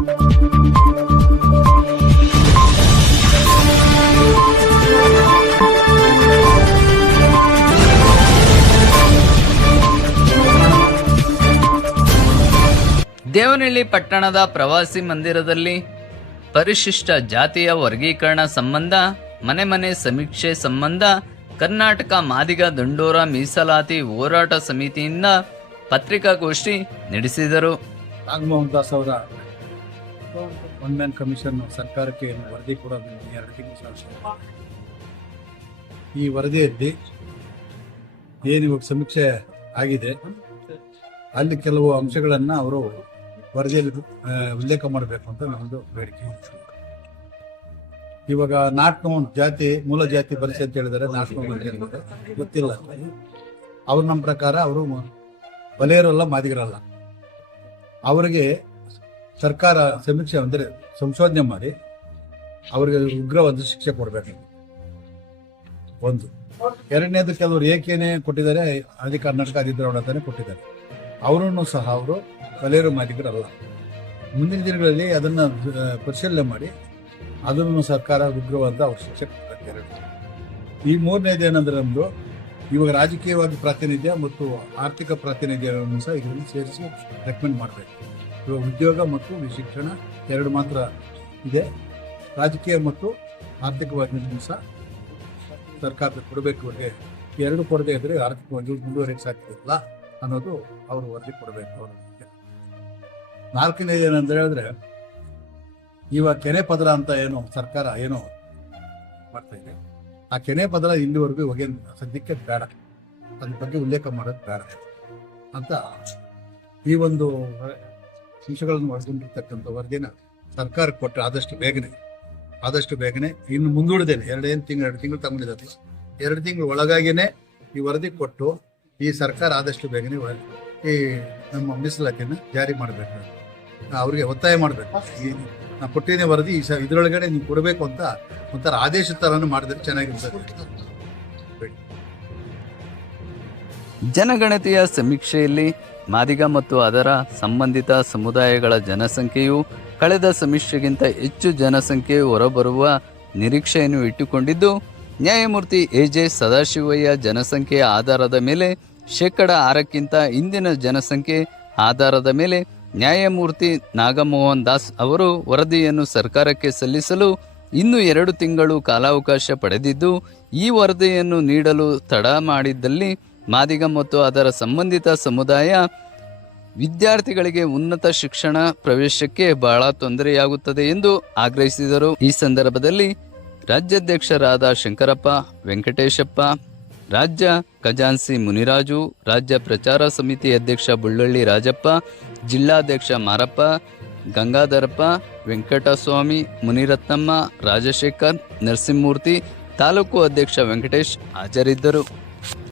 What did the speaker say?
ದೇವನಹಳ್ಳಿ ಪಟ್ಟಣದ ಪ್ರವಾಸಿ ಮಂದಿರದಲ್ಲಿ ಪರಿಶಿಷ್ಟ ಜಾತಿಯ ವರ್ಗೀಕರಣ ಸಂಬಂಧ ಮನೆ ಸಮೀಕ್ಷೆ ಸಂಬಂಧ ಕರ್ನಾಟಕ ಮಾದಿಗ ದಂಡೋರ ಮೀಸಲಾತಿ ಹೋರಾಟ ಸಮಿತಿಯಿಂದ ಪತ್ರಿಕಾಗೋಷ್ಠಿ ನಡೆಸಿದರು. ನಾಗಮೋಹನ್ ದಾಸ್ ಅವರ ಒನ್ ಮ್ಯಾನ್ ಕಮಿಷನ್ ಸರ್ಕಾರಕ್ಕೆ ವರದಿ ಕೊಡೋದು 2 ತಿಂಗಳು. ಈ ವರದಿಯಲ್ಲಿ ಏನು ಇವಾಗ ಸಮೀಕ್ಷೆ ಆಗಿದೆ ಅಲ್ಲಿ ಕೆಲವು ಅಂಶಗಳನ್ನು ಅವರು ವರದಿಯಲ್ಲಿ ಉಲ್ಲೇಖ ಮಾಡಬೇಕು ಅಂತ ನಮ್ಮದು ಬೇಡಿಕೆ. ಇವಾಗ ನಾಟ್ ನೌನ್ ಜಾತಿ ಮೂಲ ಜಾತಿ ಪರಿಚಯ ಅಂತ ಹೇಳಿದರೆ ನಾಟ್ ನೌನ್ ಅಂತ ಹೇಳಿದರೆ ಗೊತ್ತಿಲ್ಲ. ಅವ್ರು ನಮ್ಮ ಪ್ರಕಾರ ಅವರು ಬಲೆಯರಲ್ಲ, ಮಾದಿಗರಲ್ಲ. ಅವರಿಗೆ ಸರ್ಕಾರ ಸಮೀಕ್ಷೆ ಅಂದರೆ ಸಂಶೋಧನೆ ಮಾಡಿ ಅವರಿಗೆ ಉಗ್ರವಾದ ಶಿಕ್ಷೆ ಕೊಡಬೇಕು. ಒಂದು. ಎರಡನೇದು, ಕೆಲವರು ಏಕೇನೆ ಕೊಟ್ಟಿದ್ದಾರೆ, ಕರ್ನಾಟಕ ಅಧಿದ್ರವಣ ಅಂತಾನೆ ಕೊಟ್ಟಿದ್ದಾರೆ. ಅವರನ್ನು ಸಹ ಅವರು ಬಲೆಯರು ಮಾದಿಗರಲ್ಲ. ಮುಂದಿನ ದಿನಗಳಲ್ಲಿ ಅದನ್ನು ಪರಿಶೀಲನೆ ಮಾಡಿ ಅದನ್ನು ಸರ್ಕಾರ ಉಗ್ರವಾದ ಅವ್ರ ಶಿಕ್ಷೆ ಕೊಡಬೇಕು. ಈ ಮೂರನೇದು ಏನಂದ್ರೆ ನಮ್ಮದು ಇವಾಗ ರಾಜಕೀಯವಾಗಿ ಪ್ರಾತಿನಿಧ್ಯ ಮತ್ತು ಆರ್ಥಿಕ ಪ್ರಾತಿನಿಧ್ಯವನ್ನು ಸಹ ಇದರಲ್ಲಿ ಸೇರಿಸಿ ರೆಕಮೆಂಡ್ ಮಾಡಬೇಕು. ಇವಾಗ ಉದ್ಯೋಗ ಮತ್ತು ಶಿಕ್ಷಣ 2 ಮಾತ್ರ ಇದೆ. ರಾಜಕೀಯ ಮತ್ತು ಆರ್ಥಿಕವಾಗಿ ಸಹ ಸರ್ಕಾರಕ್ಕೆ ಕೊಡಬೇಕು. ಅವರಿಗೆ 2 ಕೊಡದೇ ಇದ್ರೆ ಆರ್ಥಿಕವಾಗಿ ಮುಂದುವರಿಯಕ್ಕೆ ಸಾಧ್ಯ ಇಲ್ಲ ಅನ್ನೋದು ಅವರು ವರದಿ ಕೊಡಬೇಕು. ಅವರು 4ನೇದು ಏನಂತ ಹೇಳಿದ್ರೆ, ಇವಾಗ ಕೆನೆ ಪದರ ಅಂತ ಏನು ಸರ್ಕಾರ ಏನೋ ಮಾಡ್ತಾ ಇದೆ, ಆ ಕೆನೆ ಪದರ ಇಲ್ಲಿವರೆಗೂ ಇವಾಗ ಸದ್ಯಕ್ಕೆ ಬೇಡ, ಅದ್ರ ಬಗ್ಗೆ ಉಲ್ಲೇಖ ಮಾಡೋದು ಬೇಡ ಅಂತ ಈ ಒಂದು ಅಂಶಗಳನ್ನು ಒಳಗೊಂಡಿರ್ತಕ್ಕಂಥ ವರದಿನ ಸರ್ಕಾರಕ್ಕೆ ಕೊಟ್ಟರೆ ಆದಷ್ಟು ಬೇಗನೆ ಇನ್ನು ಮುಂದೂಡಿದ್ದೇನೆ 2 ತಿಂಗಳು ತಗೊಂಡಿದ್ದಾರೆ. 2 ತಿಂಗಳು ಒಳಗಾಗಿನೇ ಈ ವರದಿ ಕೊಟ್ಟು ಈ ಸರ್ಕಾರ ಆದಷ್ಟು ಬೇಗನೆ ಈ ನಮ್ಮ ಮೀಸಲಾತಿಯನ್ನು ಜಾರಿ ಮಾಡಬೇಕು. ಅವ್ರಿಗೆ ಒತ್ತಾಯ ಮಾಡಬೇಕು. ಈ ನಾವು ಕೊಟ್ಟಿದ್ದ ವರದಿ ಇದರೊಳಗಡೆ ನೀವು ಕೊಡಬೇಕು ಅಂತ ಒಂಥರ ಆದೇಶ ಥರನೂ ಮಾಡಿದ್ರೆ ಚೆನ್ನಾಗಿರ್ತದೆ. ಜನಗಣತಿಯ ಸಮೀಕ್ಷೆಯಲ್ಲಿ ಮಾದಿಗ ಮತ್ತು ಅದರ ಸಂಬಂಧಿತ ಸಮುದಾಯಗಳ ಜನಸಂಖ್ಯೆಯು ಕಳೆದ ಸಮೀಕ್ಷೆಗಿಂತ ಹೆಚ್ಚು ಜನಸಂಖ್ಯೆ ಹೊರಬರುವ ನಿರೀಕ್ಷೆಯನ್ನು ಇಟ್ಟುಕೊಂಡಿದ್ದು, ನ್ಯಾಯಮೂರ್ತಿ ಎಜೆ ಸದಾಶಿವಯ್ಯ ಜನಸಂಖ್ಯೆಯ ಆಧಾರದ ಮೇಲೆ 6% ಹಿಂದಿನ ಜನಸಂಖ್ಯೆ ಆಧಾರದ ಮೇಲೆ ನ್ಯಾಯಮೂರ್ತಿ ನಾಗಮೋಹನ್ ದಾಸ್ ಅವರು ವರದಿಯನ್ನು ಸರ್ಕಾರಕ್ಕೆ ಸಲ್ಲಿಸಲು ಇನ್ನೂ 2 ತಿಂಗಳು ಕಾಲಾವಕಾಶ ಪಡೆದಿದ್ದು, ಈ ವರದಿಯನ್ನು ನೀಡಲು ತಡ ಮಾಡಿದ್ದಲ್ಲಿ ಮಾದಿಗ ಮತ್ತು ಅದರ ಸಂಬಂಧಿತ ಸಮುದಾಯ ವಿದ್ಯಾರ್ಥಿಗಳಿಗೆ ಉನ್ನತ ಶಿಕ್ಷಣ ಪ್ರವೇಶಕ್ಕೆ ಬಹಳ ತೊಂದರೆಯಾಗುತ್ತದೆ ಎಂದು ಆಗ್ರಹಿಸಿದರು. ಈ ಸಂದರ್ಭದಲ್ಲಿ ರಾಜ್ಯಾಧ್ಯಕ್ಷರಾದ ಶಂಕರಪ್ಪ, ವೆಂಕಟೇಶಪ್ಪ, ರಾಜ್ಯ ಖಜಾನ್ಸಿ ಮುನಿರಾಜು, ರಾಜ್ಯ ಪ್ರಚಾರ ಸಮಿತಿ ಅಧ್ಯಕ್ಷ ಬುಳ್ಳಳ್ಳಿ ರಾಜಪ್ಪ, ಜಿಲ್ಲಾಧ್ಯಕ್ಷ ಮಾರಪ್ಪ, ಗಂಗಾಧರಪ್ಪ, ವೆಂಕಟಸ್ವಾಮಿ, ಮುನಿರತ್ನಮ್ಮ, ರಾಜಶೇಖರ್, ನರಸಿಂಹಮೂರ್ತಿ, ತಾಲೂಕು ಅಧ್ಯಕ್ಷ ವೆಂಕಟೇಶ್ ಹಾಜರಿದ್ದರು.